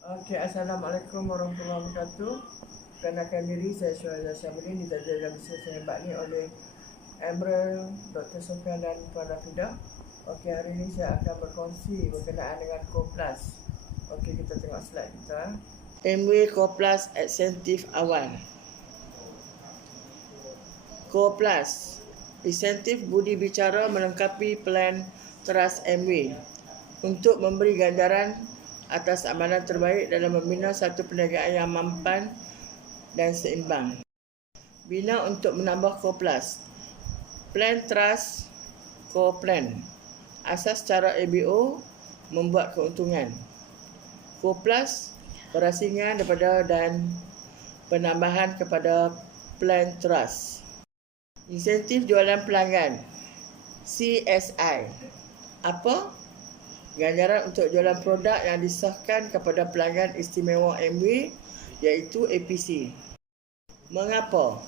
Okey, Assalamualaikum warahmatullahi wabarakatuh. Perkenalkan diri, saya Syuhada Syamudin, dijaga dalam bisnes yang hebat ni oleh Emerald, Dr. Sofian dan Puan Rafidah. Okey, hari ini saya akan berkongsi berkenaan dengan Co-Plus. Okey, kita tengok slide kita. Amway Co-Plus insentif awal. Co-Plus, insentif budi bicara melengkapi plan Trust Amway untuk memberi ganjaran atas amalan terbaik dalam membina satu perniagaan yang mampan dan seimbang. Bina untuk menambah Co-Plus. Plan Trust Co-Plan. Asas cara ABO membuat keuntungan. Co-Plus berasingan daripada dan penambahan kepada Plan Trust. Insentif jualan pelanggan. CSI. Apa? Ganjaran untuk jualan produk yang disahkan kepada pelanggan istimewa Amway iaitu APC. Mengapa?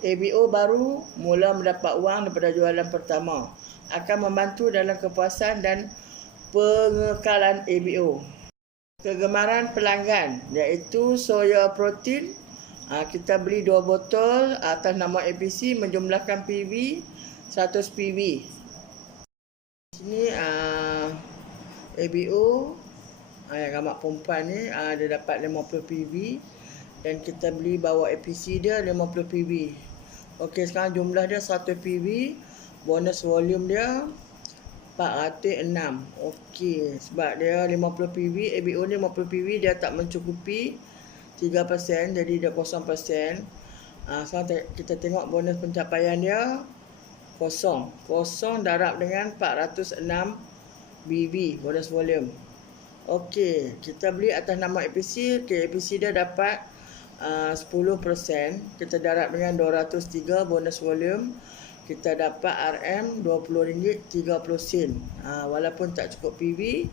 ABO baru mula mendapat wang daripada jualan pertama akan membantu dalam kepuasan dan pengekalan ABO. Kegemaran pelanggan iaitu soya protein. Kita beli 2 botol atas nama APC menjumlahkan PV 100 PV. Sini ABO yang gambar perempuan ni dia dapat 50 PV dan kita beli bawa APC dia 50 PV. Okey, sekarang jumlah dia 100 PV, bonus volume dia 406. Okey, sebab dia 50 PV, ABO ni 50 PV dia tak mencukupi 3%, jadi dia 0%. Sekarang kita tengok bonus pencapaian dia kosong darab dengan 406 BV bonus volume. Okey, kita beli atas nama APC. APC dia dapat 10%. Kita darab dengan 203 bonus volume. Kita dapat RM RM20.30. Walaupun tak cukup PV,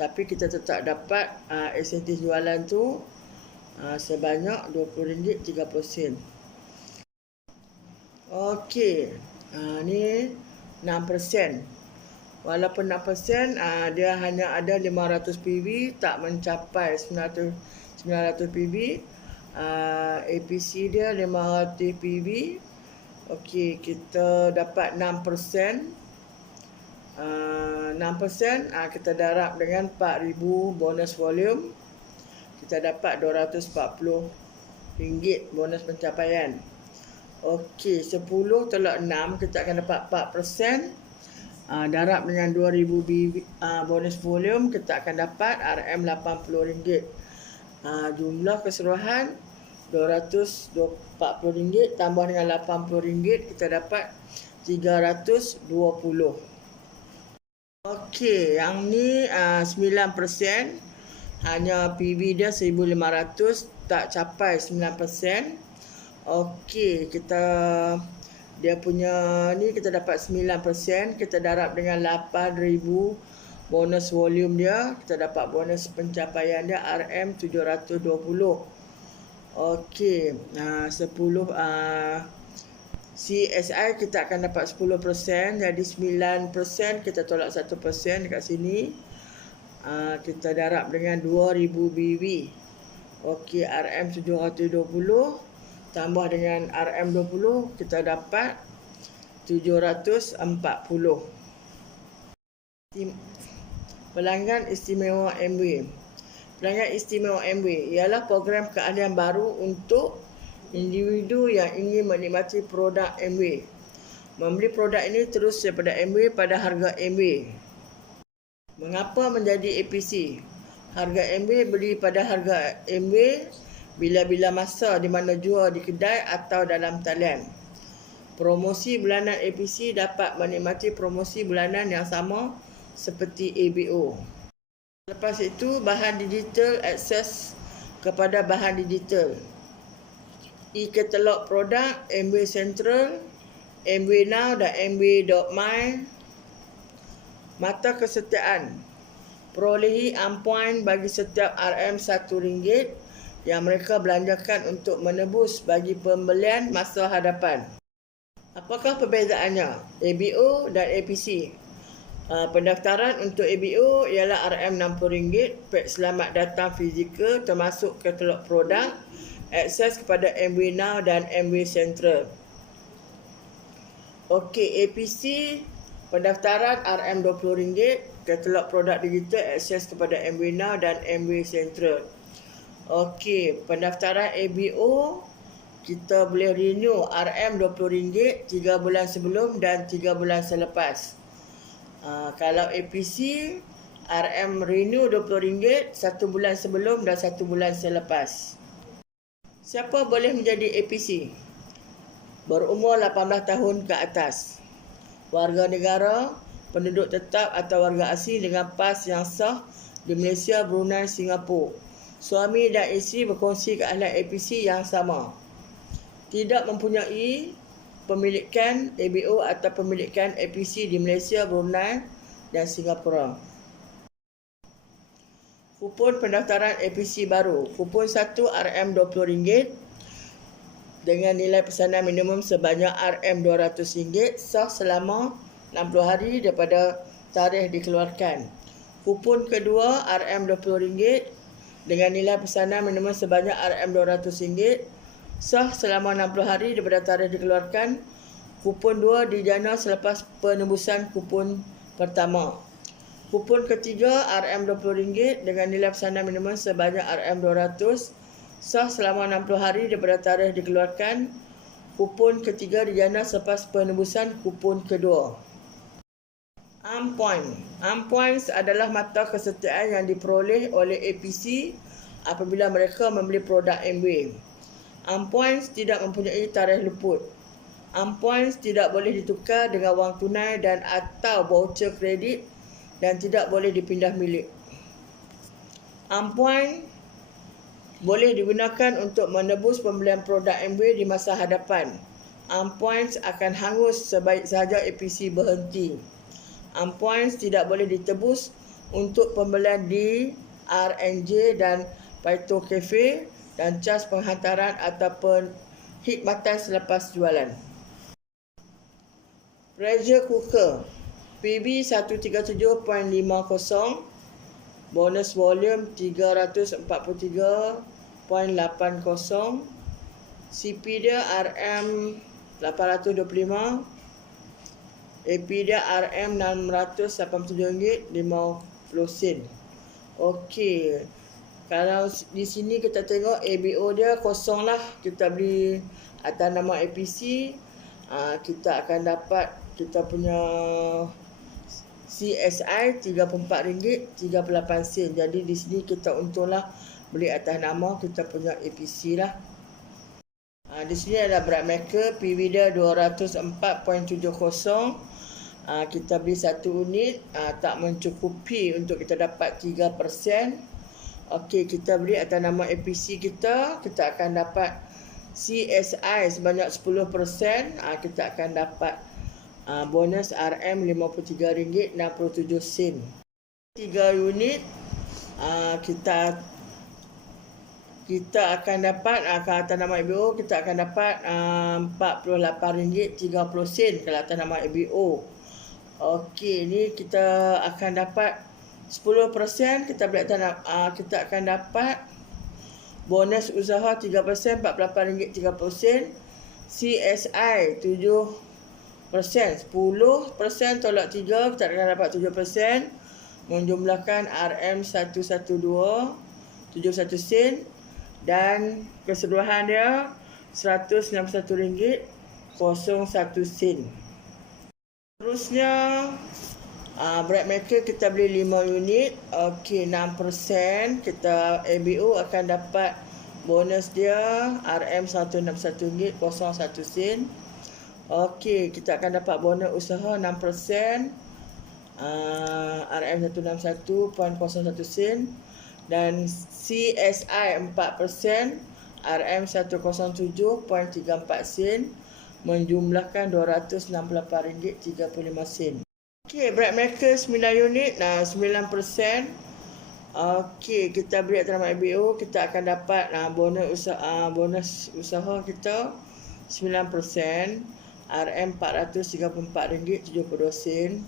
tapi kita tetap dapat insentif jualan tu sebanyak RM20.30. Okey, ni 6%. Walaupun 6%, dia hanya ada 500 PV, tak mencapai 900 PV. APC dia 500 PV. Okey, kita dapat 6%. 6%, kita darab dengan 4,000 bonus volume. Kita dapat RM240 bonus pencapaian. Okey, 10 tolak 6, kita akan dapat 4%. Darab dengan 2000 bonus volume, kita akan dapat RM80. Jumlah keseluruhan RM240 tambah dengan RM80, kita dapat RM320. Okey, yang ni 9%. Hanya PV dia 1500, tak capai 9%. Okey, dia punya ni kita dapat 9%, kita darab dengan 8,000 bonus volume dia, kita dapat bonus pencapaian dia RM720. Okey, 10 CSI kita akan dapat 10%, jadi 9%, kita tolak 1% dekat sini. Kita darab dengan 2000 BV. Okey, RM720 tambah dengan RM20, kita dapat 740. Pelanggan istimewa Amway. Pelanggan istimewa Amway ialah program keahlian baru untuk individu yang ingin menikmati produk Amway. Membeli produk ini terus daripada Amway pada harga Amway. Mengapa menjadi APC? Harga Amway beli pada harga Amway bila-bila masa di mana jual di kedai atau dalam talian. Promosi bulanan APC dapat menikmati promosi bulanan yang sama seperti ABO. Lepas itu, bahan digital, akses kepada bahan digital. E-katalog produk, Amway Central, Amway Now dan Amway.my. Mata kesetiaan. Perolehi ampoin bagi setiap RM1 yang mereka belanjakan untuk menebus bagi pembelian masa hadapan. Apakah perbezaannya ABO dan APC? Pendaftaran untuk ABO ialah RM60, pek selamat datang fizikal termasuk katalog produk, akses kepada MW Now dan MW Central. Okey, APC pendaftaran RM20, katalog produk digital, akses kepada MW Now dan MW Central. Okey, pendaftaran ABO kita boleh renew RM20 3 bulan sebelum dan 3 bulan selepas. Kalau APC, RM renew RM20 1 bulan sebelum dan 1 bulan selepas. Siapa boleh menjadi APC? Berumur 18 tahun ke atas. Warga negara, penduduk tetap atau warga asing dengan PAS yang sah di Malaysia, Brunei, Singapura. Suami dan isteri berkongsi keahlian APC yang sama. Tidak mempunyai pemilikan ABO atau pemilikan APC di Malaysia, Brunei dan Singapura. Kupon pendaftaran APC baru. Kupon 1 RM20 dengan nilai pesanan minimum sebanyak RM200 sah selama 60 hari daripada tarikh dikeluarkan. Kupon kedua RM20 dengan nilai pesanan minimum sebanyak RM200 sah selama 60 hari daripada tarikh dikeluarkan. Kupon 2 dijana selepas penembusan kupon pertama. Kupon ketiga RM20 dengan nilai pesanan minimum sebanyak RM200 sah selama 60 hari daripada tarikh dikeluarkan. Kupon ketiga dijana selepas penembusan kupon kedua. Point. Points adalah mata kesertaan yang diperoleh oleh APC apabila mereka membeli produk MW. Points tidak mempunyai tarikh luput. Points tidak boleh ditukar dengan wang tunai dan atau voucher kredit dan tidak boleh dipindah milik. Points boleh digunakan untuk menebus pembelian produk MW di masa hadapan. Points akan hangus sebaik sahaja APC berhenti. Points tidak boleh ditebus untuk pembelian di RNJ dan Paito Cafe dan cas penghantaran ataupun khidmatan selepas jualan. Pressure cooker PB 137.50, bonus volume 343.80, CP dia RM 825, AP dia RM RM687.50. Okey. Kalau di sini kita tengok ABO dia kosong lah. Kita beli atas nama APC, kita akan dapat kita punya CSI RM34.38. Jadi di sini kita untunglah beli atas nama kita punya APC lah. Di sini ada bright maker, PV dia 204.70. Kita beli satu unit, tak mencukupi untuk kita dapat 3%. Okey, kita beli atas nama APC kita akan dapat CSI sebanyak 10%. Kita akan dapat bonus RM53.67. 3 unit kita akan dapat kalau atas nama ABO kita akan dapat RM48.30 kalau atas nama ABO. Okey, ni kita akan dapat 10%, kita akan dapat bonus usaha 3%, RM48.30, CSI 7%, 10% tolak 3, kita akan dapat 7%, menjumlahkan RM112.71 dan keseluruhan dia RM161.01. Terusnya bright maker kita beli 5 unit. Okey, 6%. Kita ABO akan dapat bonus dia RM161.01. Okey, kita akan dapat bonus usaha 6%, RM161.01 dan CSI 4%, RM107.34 menjumlahkan RM268.35. Okey, bright maker 9 unit, 9%. Okey, kita beli atas nama ABO, kita akan dapat bonus usaha kita 9%, RM434.72.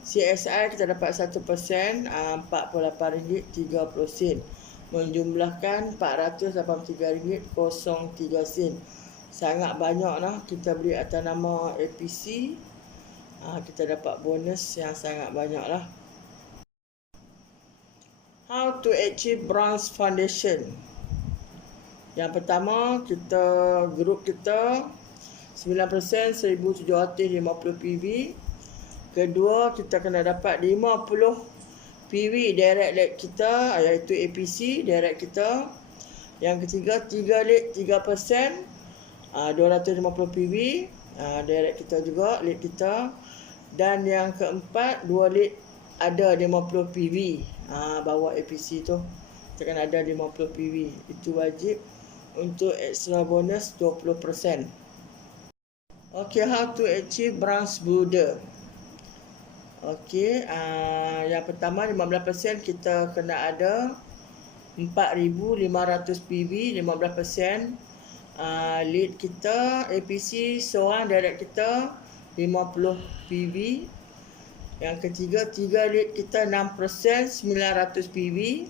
CSI kita dapat 1%, RM48.30. Menjumlahkan RM483.03. Sangat banyak lah kita beli atas nama APC. Kita dapat bonus yang sangat banyak lah. How to achieve bronze foundation. Yang pertama, grup kita 9% 1750 PV. Kedua, kita kena dapat 50 PV direct lead kita, iaitu APC direct kita. Yang ketiga, 3 lead 3%, 250 PV, direct kita juga, lead kita. Dan yang keempat, 2 lead ada 50 PV, bawa APC tu kita kena ada 50 PV. Itu wajib untuk extra bonus 20%. Okay, how to achieve bronze builder. Okay, yang pertama 15% kita kena ada 4,500 PV, 15%. Lead kita APC seorang direct kita 50 PV. Yang ketiga, 3 lead kita 6%, 900 PV.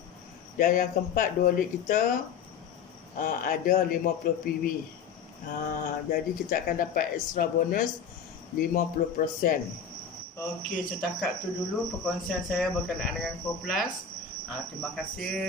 Dan yang keempat, 2 lead kita ada 50 PV. Jadi kita akan dapat extra bonus 50%. Okey, setakat tu dulu perkongsian saya berkenaan dengan Core Plus. Terima kasih.